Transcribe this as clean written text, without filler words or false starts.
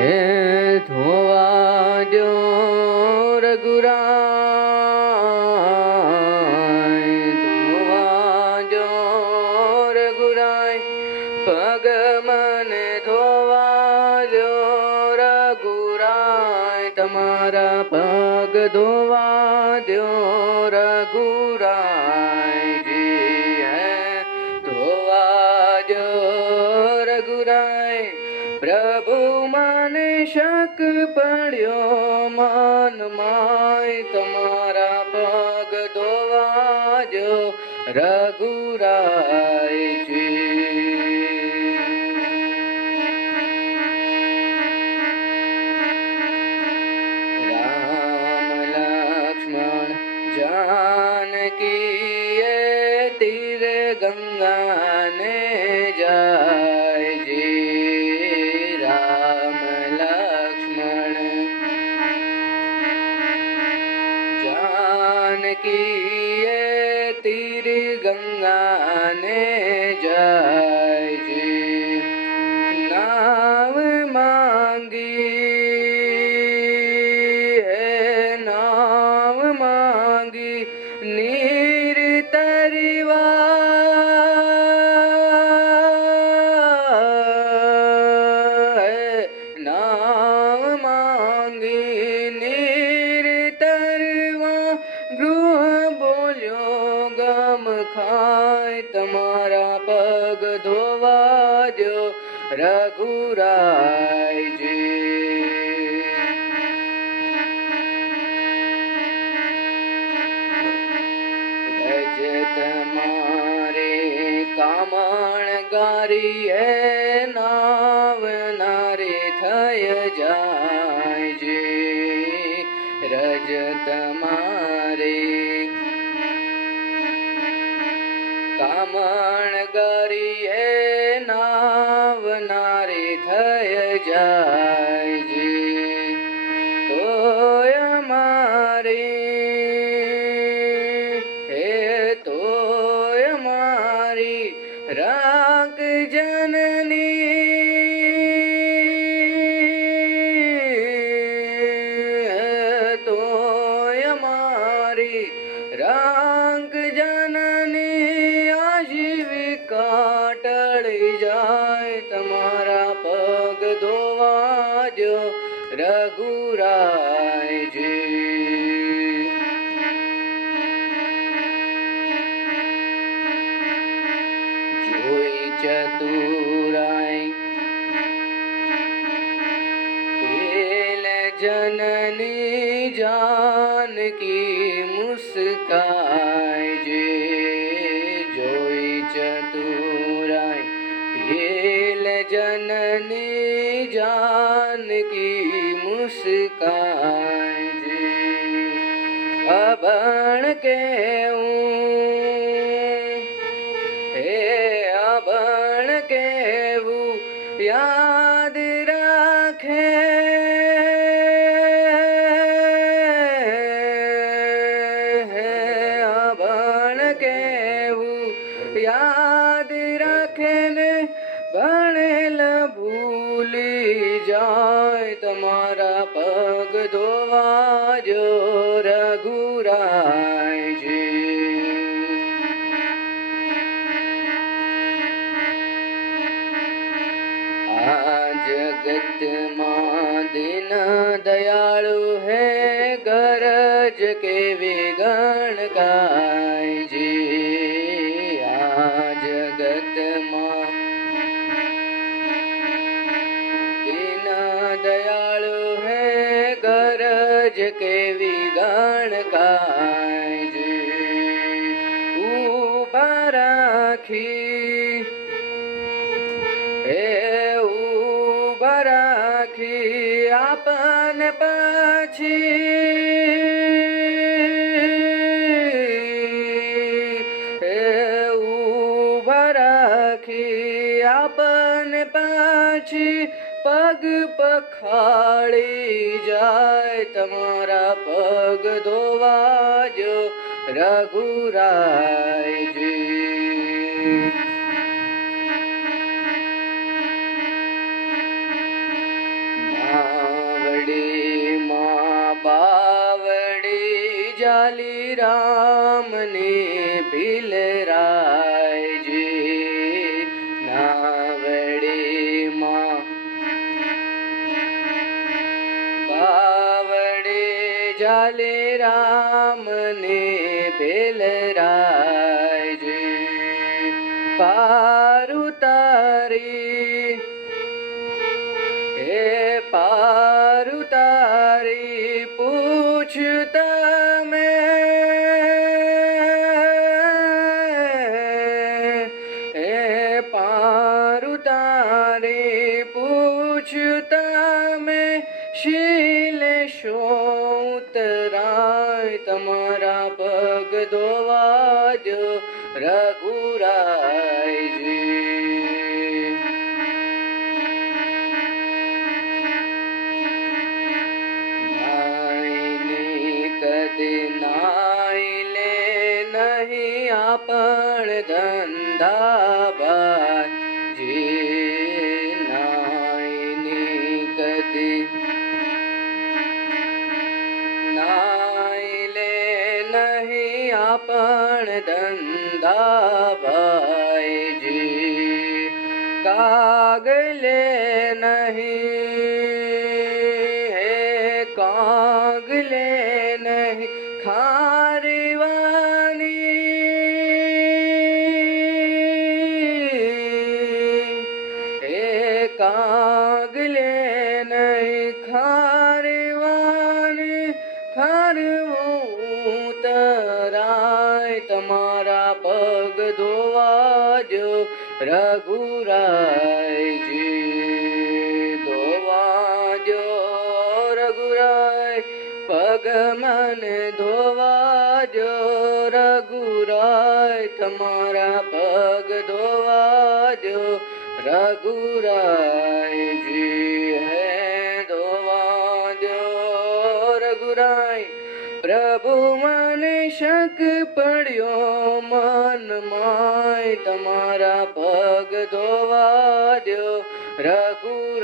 ધોવા દો રઘુરાય, ધોવા દો રઘુરાય, પગ મને ધોવા દો રઘુરાય, તમારા પગ ધોવા દો રઘુરાયજી. ધોવા દો રઘુરાય, પ્રભુ મને શક પડ્યો મનમાય, તમારા પગ ધોવા દો રઘુરાયજી. રામ લક્ષ્મણ જાનકી તીર ગંગાને જાય, રામ લક્ષ્મણ જાનકી તીર ગંગાને જાય, નાવ માંગી નાવ માંગી નીર તરવા, નાવ માંગી નીર તરવા, ગૃહ બોલ્યો ગમ ખાય, તમારા પગ ધોવા દો રઘુરાયજી. રજ તમારે કામણ ગારી નાવ નારે થઈ જાય, રજ તમારે કામણ ગારી નાવ નારે થઈ જાય, તોય મારી તોય મારી રાખ જનની, તોય મારી રાખ જનની, આજીવિકા ટળી જાય, તમારા પગ ધોવા દો રઘુરાયજી. જોઈ ચતુરાઈ પેલ જનની, જાનકી મુસ્કાય, જોઈ ચતુરાઈ પેલ જનની, જાનકી મુસ્કાય, અભણ કેવું અભણ કેવું યાદ રાખે, અભણ કેવું યાદ રાખે ને, ભણેલ ભૂલી જાય, તમારા પગ ધોવા દો રઘુરાયજી. આ જગત માં દીન દયાળુ હે, ગરજ કેવી ગણકાયજી. આ જગત માં દીન દયાળુ હે, ગરજ કેવી ગણકાયજી. ઊભા રાખી ઊભા રાખી આપને પછી, ઊભા રાખી આપને પછી, પગ પખાળી જાય, તમારા પગ ધોવા દો રઘુરાયજી. રામને ભીલરાયજી નાવડીમાં બાવડે જાલે રામને ભીલરાયજી પાર ઉતારી હે પાર ઉતારી પૂછ તમે હે પાર ઉતારી પૂછ તમે શીલે શોતરાય તમારા પગ ધોવાજો રઘુરાયજી કદે નાઈ લે નહીં આપણ ધંધાબાજી નાઈની કદે નાઈ લે નહીં આપણ ધંધાબાઈજી કાગલે નહીં હે કાગલે નહીં ખારવાની હે કાગલે નહીં ખારવાની ખારવું તરાય તમારા પગ ધોવાજો રઘુરાયજી ધોવાજો રઘુરાય પગ મને ધોવાજો રઘુરાય તમારા પગ ધોવાજો રઘુરાયજી હે ધોવાજો રઘુરાય પ્રભુ મને શક પડ્યો મન માય તમારા પગ ધોવાજો રઘુરાયજી.